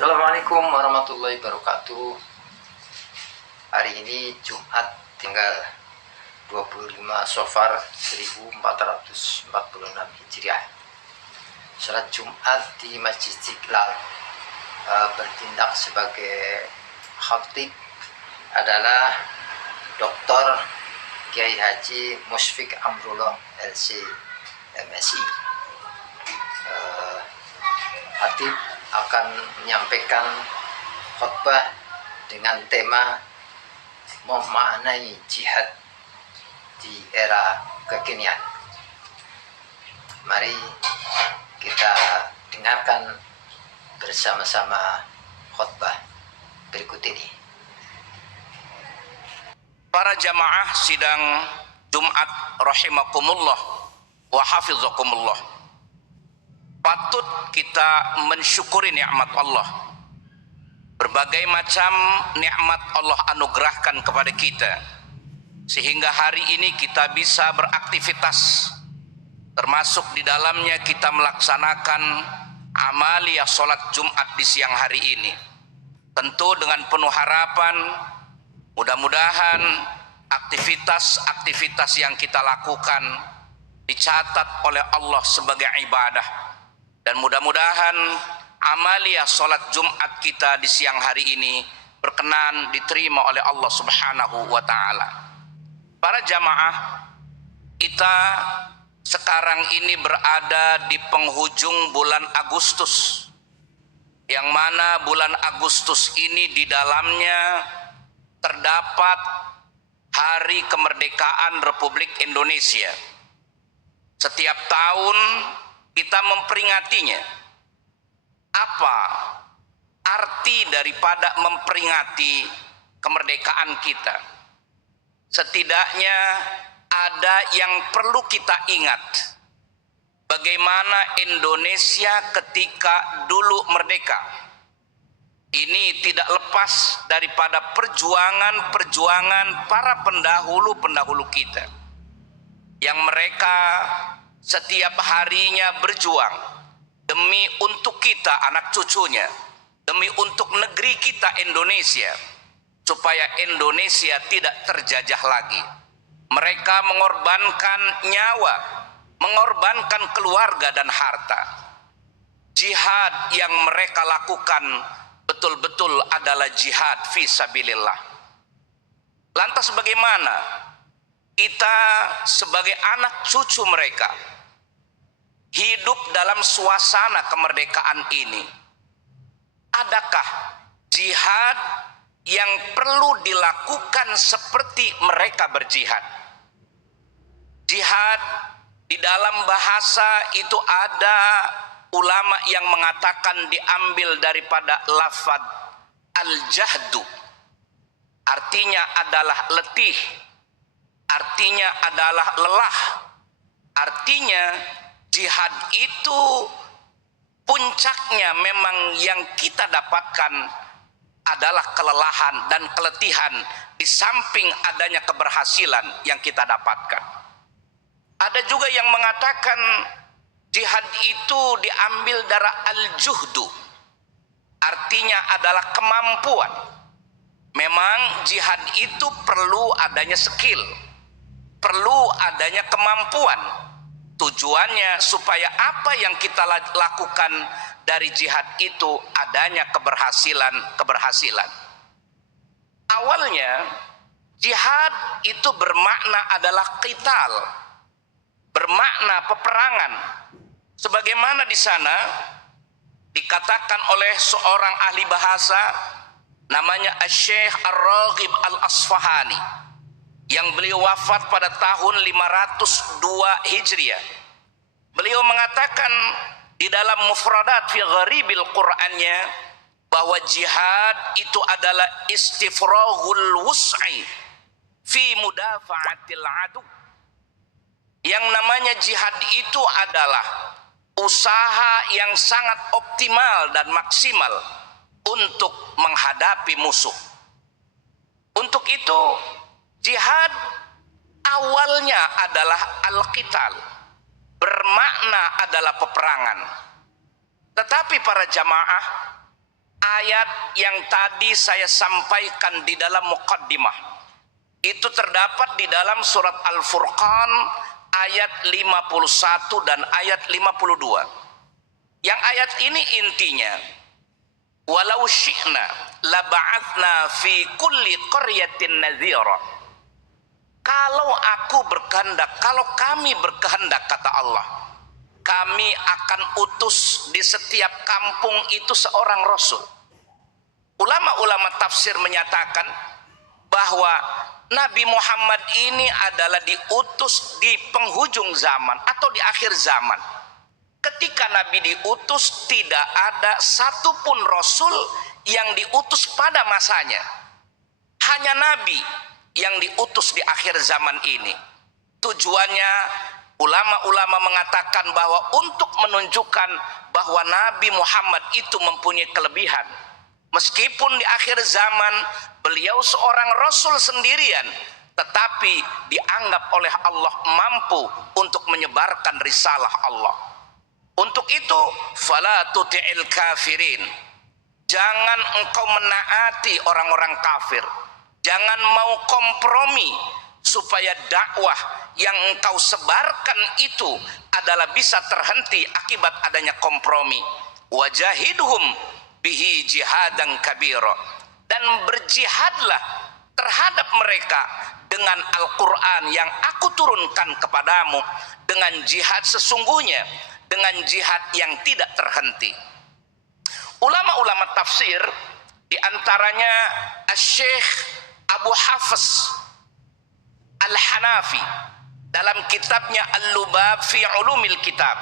Assalamualaikum warahmatullahi wabarakatuh. Hari ini Jumat tanggal 25 Safar 1446 Hijriah. Salat Jumat di Masjid Istiqlal bertindak sebagai khatib adalah Dr. Kiai Haji Musfik Amrullah LC MSI. Khatib akan menyampaikan khutbah dengan tema memaknai jihad di era kekinian. Mari kita dengarkan bersama-sama khutbah berikut ini. Para jamaah sidang Jumat rahimakumullah wa hafizakumullah. Patut kita mensyukuri nikmat Allah. Berbagai macam nikmat Allah anugerahkan kepada kita, sehingga hari ini kita bisa beraktivitas, termasuk di dalamnya kita melaksanakan amaliyah sholat Jumat di siang hari ini. Tentu dengan penuh harapan, mudah-mudahan aktivitas-aktivitas yang kita lakukan dicatat oleh Allah sebagai ibadah. Dan mudah-mudahan amaliyah sholat Jumat kita di siang hari ini berkenan diterima oleh Allah Subhanahu wa ta'ala. Para jamaah, kita sekarang ini berada di penghujung bulan Agustus, yang mana bulan Agustus ini di dalamnya terdapat Hari Kemerdekaan Republik Indonesia. Setiap tahun kita memperingatinya. Apa arti daripada memperingati kemerdekaan kita? Setidaknya ada yang perlu kita ingat. Bagaimana Indonesia ketika dulu merdeka. Ini tidak lepas daripada perjuangan para pendahulu-pendahulu kita, yang mereka setiap harinya berjuang demi untuk kita anak cucunya, demi untuk negeri kita Indonesia, supaya Indonesia tidak terjajah lagi. Mereka mengorbankan nyawa, mengorbankan keluarga dan harta. Jihad yang mereka lakukan betul-betul adalah jihad fi sabilillah. Lantas bagaimana kita sebagai anak cucu mereka hidup dalam suasana kemerdekaan ini? Adakah jihad yang perlu dilakukan seperti mereka berjihad? Jihad di dalam bahasa itu ada ulama yang mengatakan diambil daripada lafaz al-jahdu. Artinya adalah letih, artinya adalah lelah. Artinya jihad itu puncaknya memang yang kita dapatkan adalah kelelahan dan keletihan, di samping adanya keberhasilan yang kita dapatkan. Ada juga yang mengatakan jihad itu diambil dari al-juhdu, artinya adalah kemampuan. Memang jihad itu perlu adanya skill, perlu adanya kemampuan. Tujuannya supaya apa yang kita lakukan dari jihad itu adanya keberhasilan. Awalnya jihad itu bermakna adalah qital, bermakna peperangan. Sebagaimana di sana dikatakan oleh seorang ahli bahasa namanya Syekh Ar-Raghib Al-Asfahani, yang beliau wafat pada tahun 502 Hijriah. Beliau mengatakan di dalam mufradat fi gharibil Qur'annya bahwa jihad itu adalah istifraghul wus'i fi mudafa'atil adu. Yang namanya jihad itu adalah usaha yang sangat optimal dan maksimal untuk menghadapi musuh. Untuk itu jihad awalnya adalah al-qital, bermakna adalah peperangan. Tetapi para jamaah, ayat yang tadi saya sampaikan di dalam muqaddimah itu terdapat di dalam surat Al-Furqan ayat 51 dan ayat 52. Yang ayat ini intinya, walau syi'na laba'atsna fi kulli qaryatin nadhira. Kalau aku berkehendak, kalau kami berkehendak, kata Allah, kami akan utus di setiap kampung itu seorang rasul. Ulama-ulama tafsir menyatakan bahwa Nabi Muhammad ini adalah diutus di penghujung zaman atau di akhir zaman. Ketika Nabi diutus, tidak ada satupun rasul yang diutus pada masanya. Hanya Nabi yang diutus di akhir zaman ini. Tujuannya, ulama-ulama mengatakan bahwa untuk menunjukkan bahwa Nabi Muhammad itu mempunyai kelebihan. Meskipun di akhir zaman beliau seorang rasul sendirian, tetapi dianggap oleh Allah mampu untuk menyebarkan risalah Allah. Untuk itu, fala tuti'il kafirin. Jangan engkau menaati orang-orang kafir. Jangan mau kompromi supaya dakwah yang engkau sebarkan itu adalah bisa terhenti akibat adanya kompromi. Wajahidhum bihi jihadan kabira. Dan berjihadlah terhadap mereka dengan Al-Quran yang aku turunkan kepadamu, dengan jihad sesungguhnya, dengan jihad yang tidak terhenti. Ulama-ulama tafsir, diantaranya Syekh Abu Hafiz Al-Hanafi dalam kitabnya Al-Lubab fi Ulumil Kitab,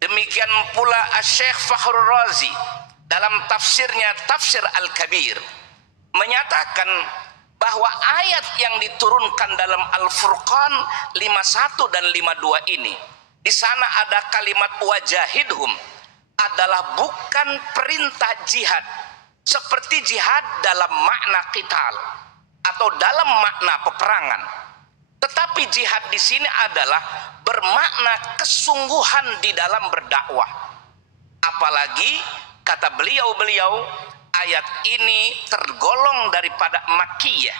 demikian pula Syekh Fakhrul Razi dalam tafsirnya Tafsir Al-Kabir, menyatakan bahwa ayat yang diturunkan dalam Al-Furqan 51 dan 52 ini, di sana ada kalimat wajahidhum, adalah bukan perintah jihad seperti jihad dalam makna qital atau dalam makna peperangan, tetapi jihad di sini adalah bermakna kesungguhan di dalam berdakwah. Apalagi kata beliau-beliau, ayat ini tergolong daripada Makkiyah.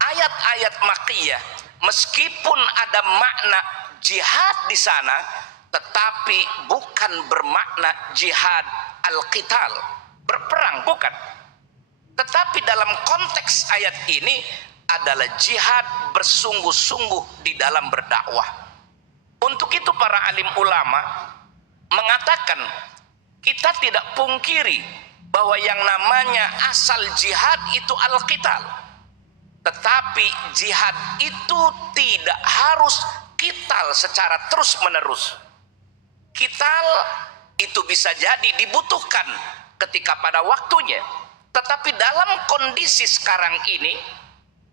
Ayat-ayat Makkiyah meskipun ada makna jihad di sana, tetapi bukan bermakna jihad al-qital, berperang, bukan. Tetapi dalam konteks ayat ini adalah jihad bersungguh-sungguh di dalam berdakwah. Untuk itu para alim ulama mengatakan, kita tidak pungkiri bahwa yang namanya asal jihad itu al-qital. Tetapi jihad itu tidak harus qital secara terus-menerus. Qital itu bisa jadi dibutuhkan ketika pada waktunya. Tetapi dalam kondisi sekarang ini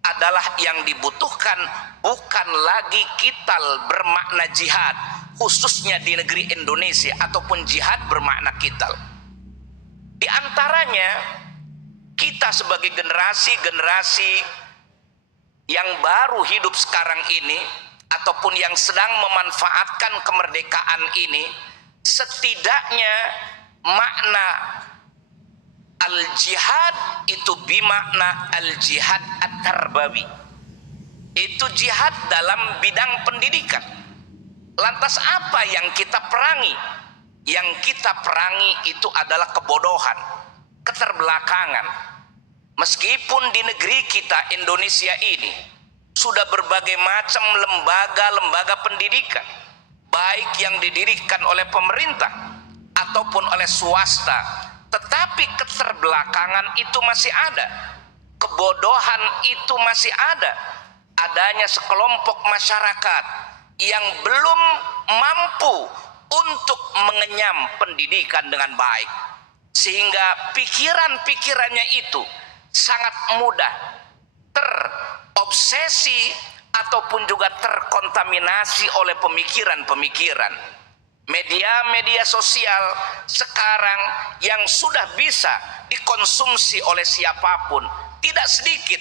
adalah yang dibutuhkan bukan lagi qital bermakna jihad, khususnya di negeri Indonesia, ataupun jihad bermakna qital. Di antaranya kita sebagai generasi-generasi yang baru hidup sekarang ini, ataupun yang sedang memanfaatkan kemerdekaan ini, setidaknya makna al-jihad itu bimakna al-jihad at-tarbawi. Itu jihad dalam bidang pendidikan. Lantas apa yang kita perangi? Yang kita perangi itu adalah kebodohan, keterbelakangan. Meskipun di negeri kita Indonesia ini sudah berbagai macam lembaga-lembaga pendidikan, baik yang didirikan oleh pemerintah ataupun oleh swasta, tetapi keterbelakangan itu masih ada, kebodohan itu masih ada. Adanya sekelompok masyarakat yang belum mampu untuk mengenyam pendidikan dengan baik, sehingga pikiran-pikirannya itu sangat mudah terobsesi ataupun juga terkontaminasi oleh pemikiran-pemikiran. Media-media sosial sekarang yang sudah bisa dikonsumsi oleh siapapun, tidak sedikit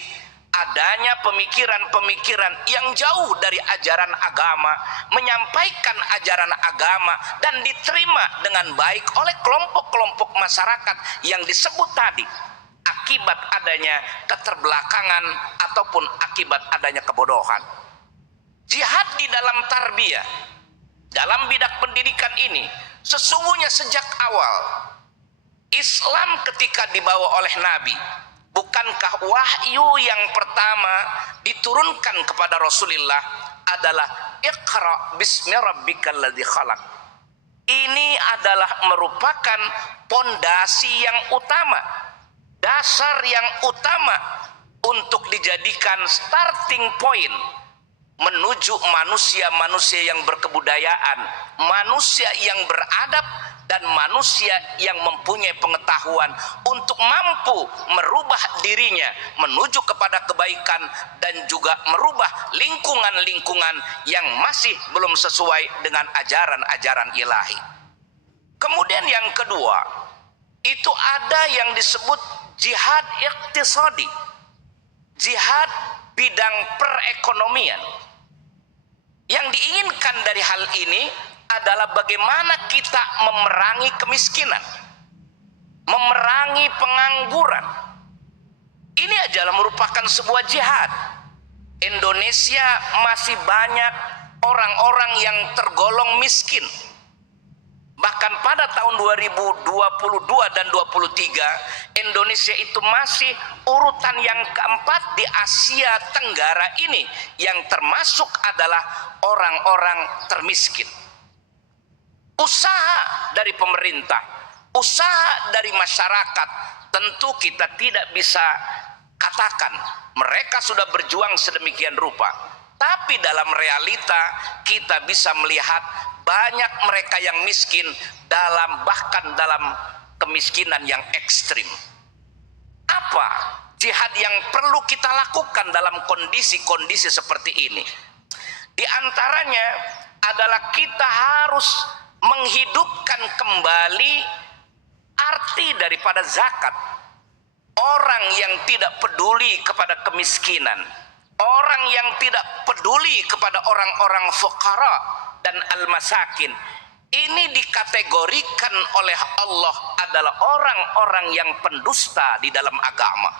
adanya pemikiran-pemikiran yang jauh dari ajaran agama, menyampaikan ajaran agama dan diterima dengan baik oleh kelompok-kelompok masyarakat yang disebut tadi, akibat adanya keterbelakangan ataupun akibat adanya kebodohan. Jihad di dalam tarbiyah, dalam bidang pendidikan ini, sesungguhnya sejak awal Islam ketika dibawa oleh Nabi, bukankah wahyu yang pertama diturunkan kepada Rasulullah adalah Iqra bismi rabbikal ladzi khalaq. Ini adalah merupakan pondasi yang utama, dasar yang utama untuk dijadikan starting point menuju manusia-manusia yang berkebudayaan, manusia yang beradab, dan manusia yang mempunyai pengetahuan untuk mampu merubah dirinya menuju kepada kebaikan dan juga merubah lingkungan-lingkungan yang masih belum sesuai dengan ajaran-ajaran ilahi. Kemudian yang kedua, itu ada yang disebut jihad iqtisadi, jihad bidang perekonomian. Yang diinginkan dari hal ini adalah bagaimana kita memerangi kemiskinan, memerangi pengangguran. Ini adalah merupakan sebuah jihad. Indonesia masih banyak orang-orang yang tergolong miskin. Bahkan pada tahun 2022 dan 2023, Indonesia itu masih urutan yang keempat di Asia Tenggara ini, yang termasuk adalah orang-orang termiskin. Usaha dari pemerintah, usaha dari masyarakat, tentu kita tidak bisa katakan mereka sudah berjuang sedemikian rupa. Tapi dalam realita kita bisa melihat banyak mereka yang miskin, bahkan dalam kemiskinan yang ekstrim. Apa jihad yang perlu kita lakukan dalam kondisi-kondisi seperti ini? Di antaranya adalah kita harus menghidupkan kembali arti daripada zakat. Orang yang tidak peduli kepada kemiskinan, orang yang tidak peduli kepada orang-orang fuqara dan al-masakin, ini dikategorikan oleh Allah adalah orang-orang yang pendusta di dalam agama.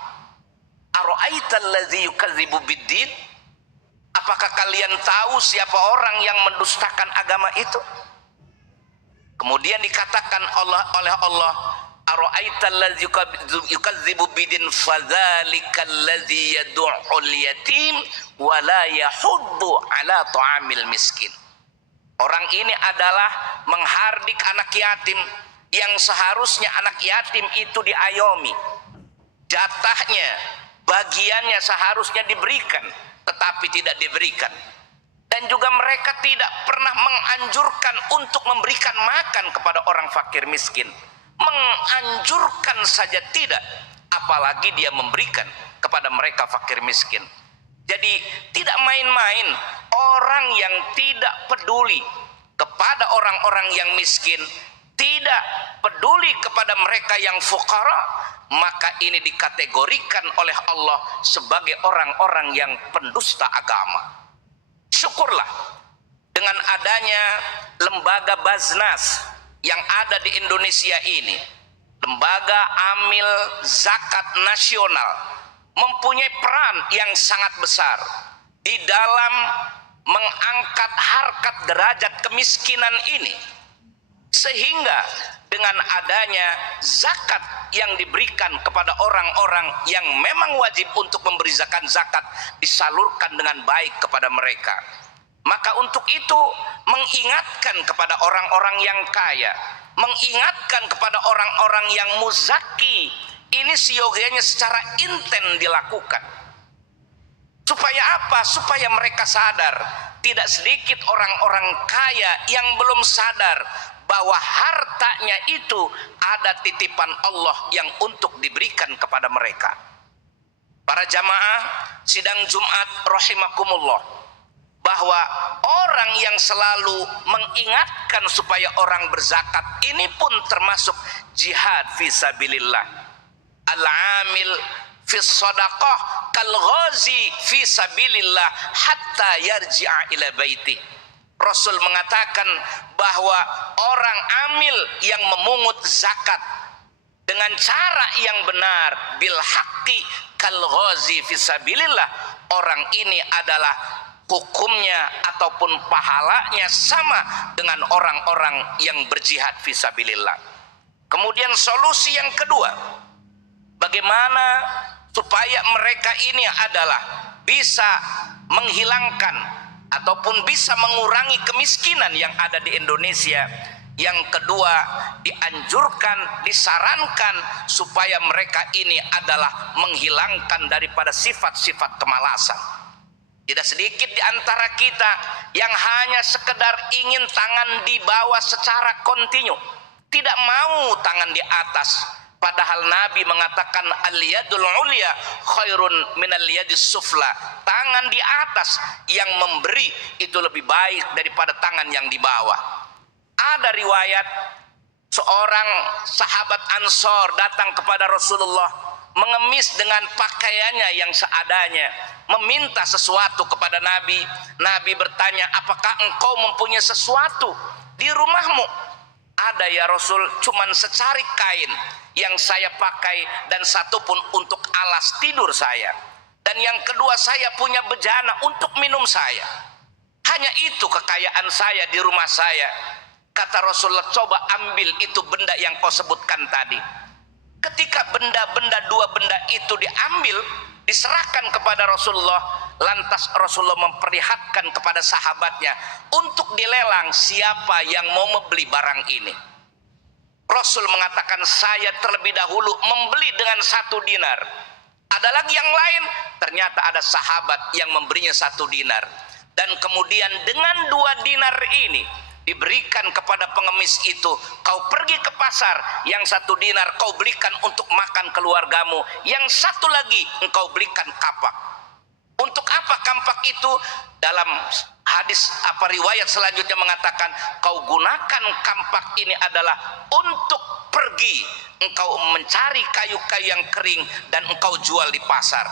Ara'aital ladzi yukadzibu biddin? Apakah kalian tahu siapa orang yang mendustakan agama itu? Kemudian dikatakan oleh Allah, ara'aital ladzi yukadzibu biddin fadzalikal ladzi yad'ul yatim wa la yahuddu ala ta'amil miskin. Orang ini adalah menghardik anak yatim yang seharusnya anak yatim itu diayomi. Jatahnya, bagiannya seharusnya diberikan, tetapi tidak diberikan. Dan juga mereka tidak pernah menganjurkan untuk memberikan makan kepada orang fakir miskin. Menganjurkan saja tidak, apalagi dia memberikan kepada mereka fakir miskin. Jadi tidak main-main orang yang tidak peduli kepada orang-orang yang miskin, tidak peduli kepada mereka yang fuqara, maka ini dikategorikan oleh Allah sebagai orang-orang yang pendusta agama. Syukurlah dengan adanya lembaga Baznas yang ada di Indonesia ini, lembaga amil zakat nasional, mempunyai peran yang sangat besar di dalam mengangkat harkat derajat kemiskinan ini, sehingga dengan adanya zakat yang diberikan kepada orang-orang yang memang wajib untuk memberi zakat disalurkan dengan baik kepada mereka. Maka untuk itu mengingatkan kepada orang-orang yang kaya, mengingatkan kepada orang-orang yang muzaki, ini siogianya secara inten dilakukan. Supaya apa? Supaya mereka sadar. Tidak sedikit orang-orang kaya yang belum sadar bahwa hartanya itu ada titipan Allah yang untuk diberikan kepada mereka. Para jamaah sidang Jumat rahimakumullah, bahwa orang yang selalu mengingatkan supaya orang berzakat ini pun termasuk jihad fisabilillah. Al-amil fis sadaqah kal ghazi fi sabilillah hatta yarji'a ila baiti. Rasul mengatakan bahwa orang amil yang memungut zakat dengan cara yang benar, bil haqqi kal ghazi fi sabilillah, orang ini adalah hukumnya ataupun pahalanya sama dengan orang-orang yang berjihad fisabilillah. Kemudian solusi yang kedua, bagaimana supaya mereka ini adalah bisa menghilangkan ataupun bisa mengurangi kemiskinan yang ada di Indonesia. Yang kedua, dianjurkan, disarankan supaya mereka ini adalah menghilangkan daripada sifat-sifat kemalasan. Tidak sedikit di antara kita yang hanya sekedar ingin tangan di bawah secara kontinu, tidak mau tangan di atas. Padahal Nabi mengatakan al-yadul ulya khairun minal yadis sufla. Tangan di atas yang memberi itu lebih baik daripada tangan yang di bawah. Ada riwayat seorang sahabat Ansor datang kepada Rasulullah, mengemis dengan pakaiannya yang seadanya, meminta sesuatu kepada Nabi. Nabi bertanya, apakah engkau mempunyai sesuatu di rumahmu? Ada ya Rasul, cuman secarik kain yang saya pakai dan satu pun untuk alas tidur saya. Dan yang kedua, saya punya bejana untuk minum saya. Hanya itu kekayaan saya di rumah saya. Kata Rasulullah, coba ambil itu benda yang kau sebutkan tadi. Ketika benda-benda, dua benda itu diambil, diserahkan kepada Rasulullah, lantas Rasulullah memperlihatkan kepada sahabatnya untuk dilelang siapa yang mau membeli barang ini. Rasul mengatakan, saya terlebih dahulu membeli dengan 1 dinar. Ada lagi yang lain, ternyata ada sahabat yang memberinya 1 dinar. Dan kemudian dengan 2 dinar ini diberikan kepada pengemis itu, kau pergi ke pasar, yang 1 dinar kau belikan untuk makan keluargamu, yang 1 lagi engkau belikan kapak. Untuk apa kampak itu? Dalam hadis riwayat selanjutnya mengatakan, kau gunakan kampak ini adalah untuk pergi engkau mencari kayu-kayu yang kering dan engkau jual di pasar.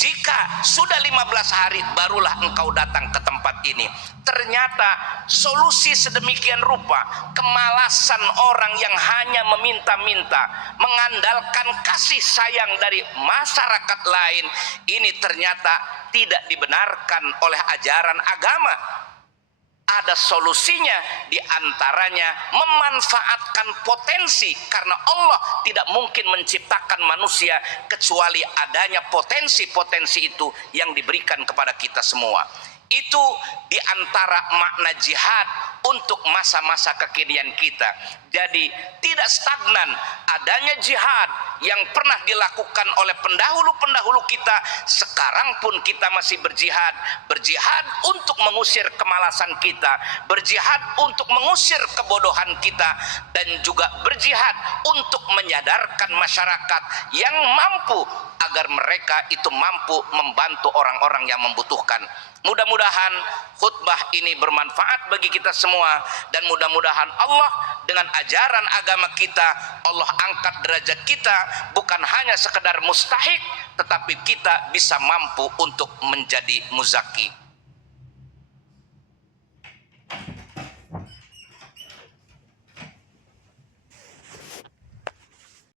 Jika sudah 15 hari barulah engkau datang ke tempat ini. Ternyata solusi sedemikian rupa, kemalasan orang yang hanya meminta-minta, mengandalkan kasih sayang dari masyarakat lain, ini ternyata tidak dibenarkan oleh ajaran agama. Ada solusinya, diantaranya memanfaatkan potensi, karena Allah tidak mungkin menciptakan manusia kecuali adanya potensi-potensi itu yang diberikan kepada kita semua. Itu diantara makna jihad untuk masa-masa kekinian kita. Jadi tidak stagnan adanya jihad yang pernah dilakukan oleh pendahulu-pendahulu kita. Sekarang pun kita masih berjihad. Berjihad untuk mengusir kemalasan kita, berjihad untuk mengusir kebodohan kita, dan juga berjihad untuk menyadarkan masyarakat yang mampu agar mereka itu mampu membantu orang-orang yang membutuhkan. Mudah-mudahan khutbah ini bermanfaat bagi kita semua, dan mudah-mudahan Allah dengan ajaran agama kita, Allah angkat derajat kita, bukan hanya sekedar mustahik, tetapi kita bisa mampu untuk menjadi muzaki.